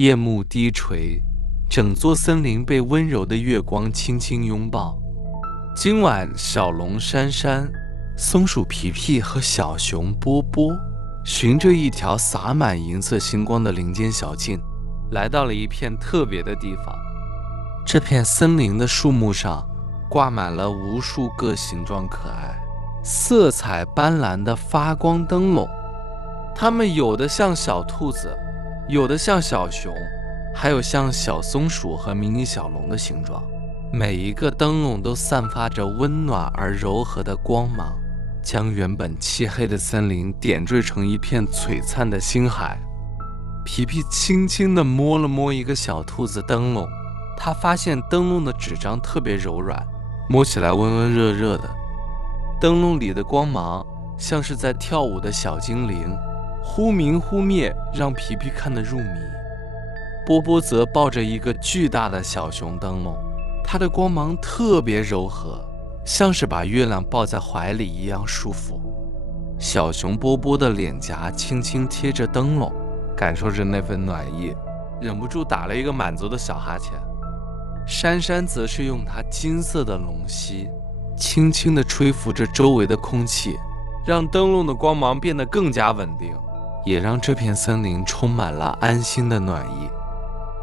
夜幕低垂，整座森林被温柔的月光轻轻拥抱。今晚，小龙珊珊、松鼠皮皮和小熊波波循着一条洒满银色星光的林间小径，来到了一片特别的地方。这片森林的树木上挂满了无数个形状可爱、色彩斑斓的发光灯笼，它们有的像小兔子，有的像小熊，还有像小松鼠和迷你小龙的形状。每一个灯笼都散发着温暖而柔和的光芒，将原本漆黑的森林点缀成一片璀璨的星海。皮皮轻轻地摸了摸一个小兔子灯笼，他发现灯笼的纸张特别柔软，摸起来温温热热的。灯笼里的光芒像是在跳舞的小精灵，忽明忽灭，让皮皮看得入迷。波波则抱着一个巨大的小熊灯笼，它的光芒特别柔和，像是把月亮抱在怀里一样舒服。小熊波波的脸颊轻轻贴着灯笼，感受着那份暖意，忍不住打了一个满足的小哈欠。珊珊则是用她金色的龙息轻轻地吹拂着周围的空气，让灯笼的光芒变得更加稳定，也让这片森林充满了安心的暖意。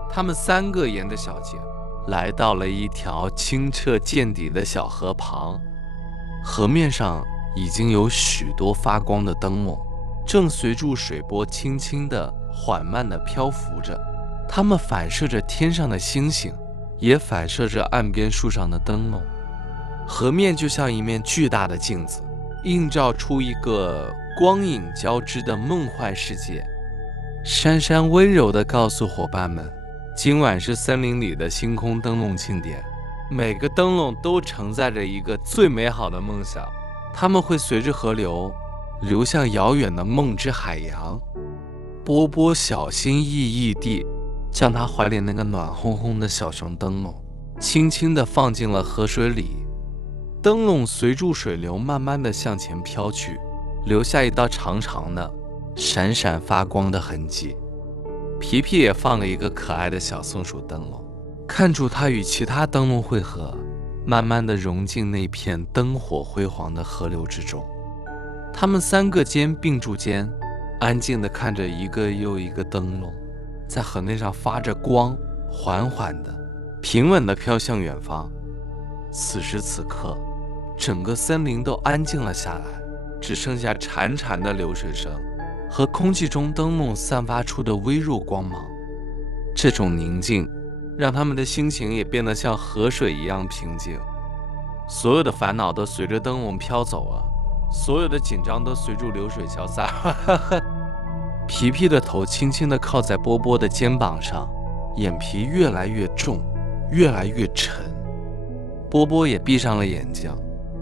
他们三个沿着小径来到了一条清澈见底的小河旁，河面上已经有许多发光的灯笼，正随住水波轻轻地、缓慢地漂浮着。它们反射着天上的星星，也反射着岸边树上的灯笼。河面就像一面巨大的镜子，映照出一个光影交织的梦幻世界。珊珊温柔地告诉伙伴们，今晚是森林里的星空灯笼庆典，每个灯笼都承载着一个最美好的梦想，它们会随着河流流向遥远的梦之海洋。波波小心翼翼地将他怀里那个暖烘烘的小熊灯笼轻轻地放进了河水里，灯笼随住水流慢慢地向前飘去，留下一道长长的闪闪发光的痕迹。皮皮也放了一个可爱的小松鼠灯笼，看住它与其他灯笼汇合，慢慢地融进那片灯火辉煌的河流之中。他们三个肩并住肩，安静地看着一个又一个灯笼在河面上发着光，缓缓地、平稳地飘向远方。此时此刻，整个森林都安静了下来，只剩下潺潺的流水声和空气中灯笼散发出的微弱光芒。这种宁静让他们的心情也变得像河水一样平静，所有的烦恼都随着灯笼飘走了，所有的紧张都随着流水消散。皮皮的头轻轻地靠在波波的肩膀上，眼皮越来越重，越来越沉。波波也闭上了眼睛，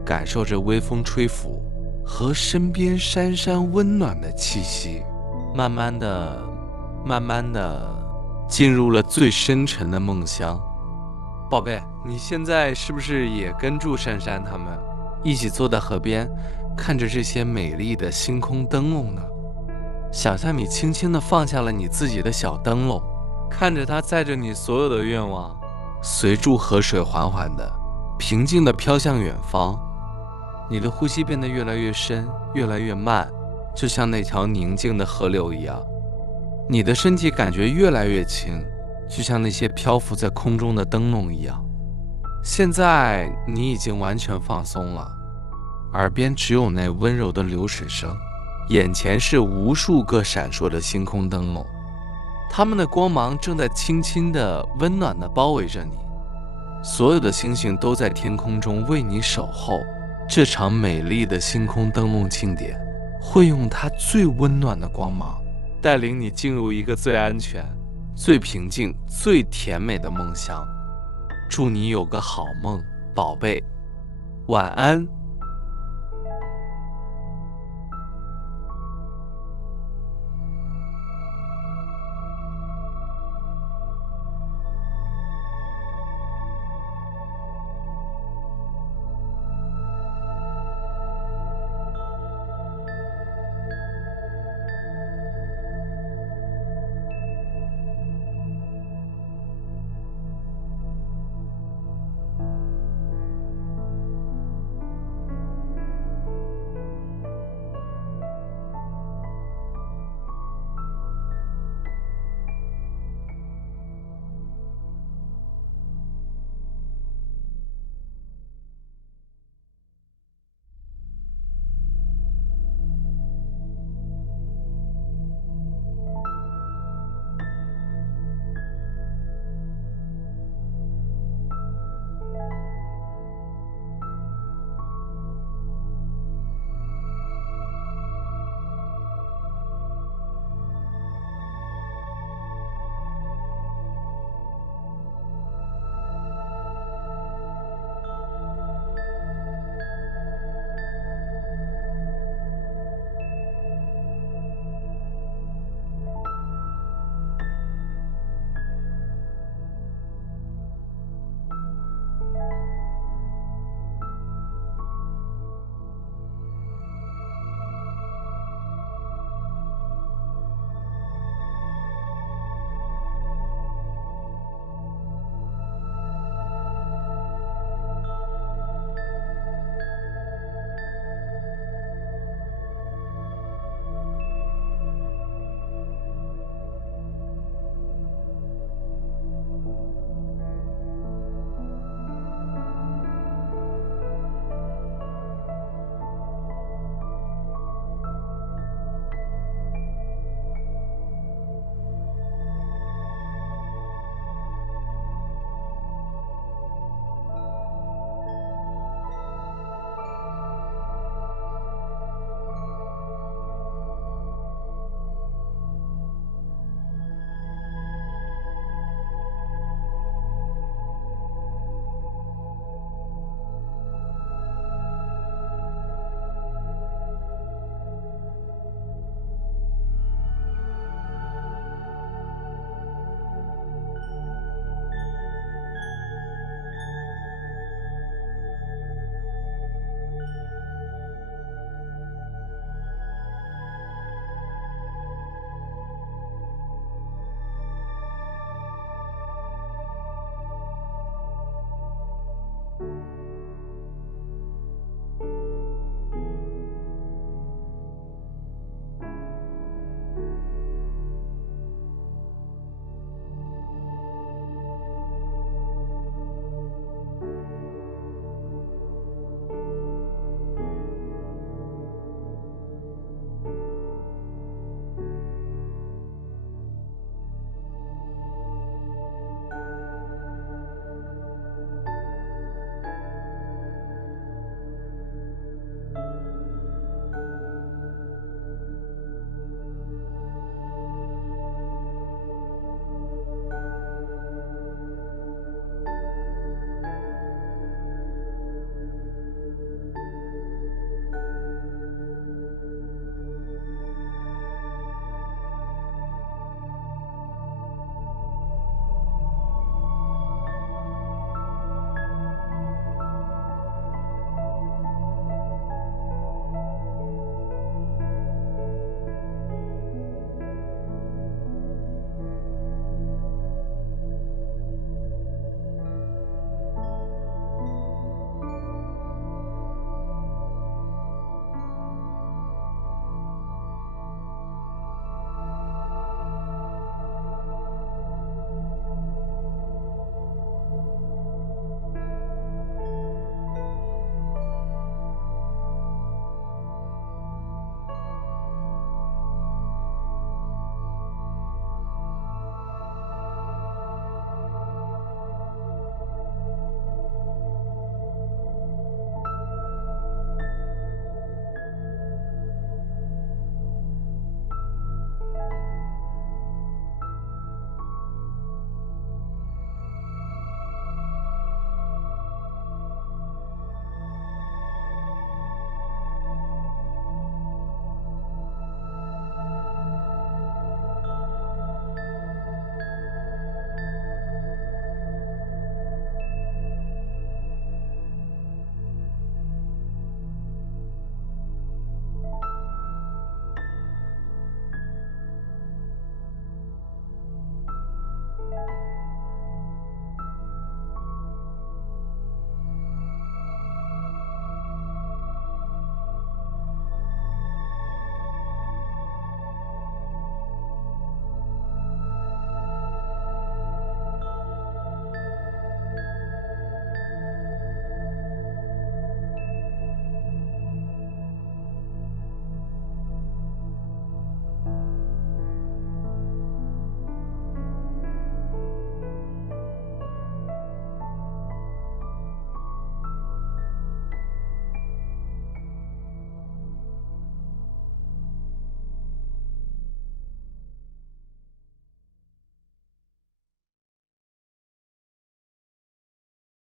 感受着微风吹拂和身边珊珊温暖的气息，慢慢的进入了最深沉的梦乡。宝贝，你现在是不是也跟住珊珊他们一起坐在河边，看着这些美丽的星空灯笼呢？想象你轻轻地放下了你自己的小灯笼，看着它载着你所有的愿望，随住河水缓缓的、平静地飘向远方。你的呼吸变得越来越深，越来越慢，就像那条宁静的河流一样。你的身体感觉越来越轻，就像那些漂浮在空中的灯笼一样。现在你已经完全放松了，耳边只有那温柔的流水声，眼前是无数个闪烁的星空灯笼，它们的光芒正在轻轻地、温暖地包围着你。所有的星星都在天空中为你守候。这场美丽的星空灯笼庆典会用它最温暖的光芒，带领你进入一个最安全、最平静、最甜美的梦乡。祝你有个好梦，宝贝，晚安。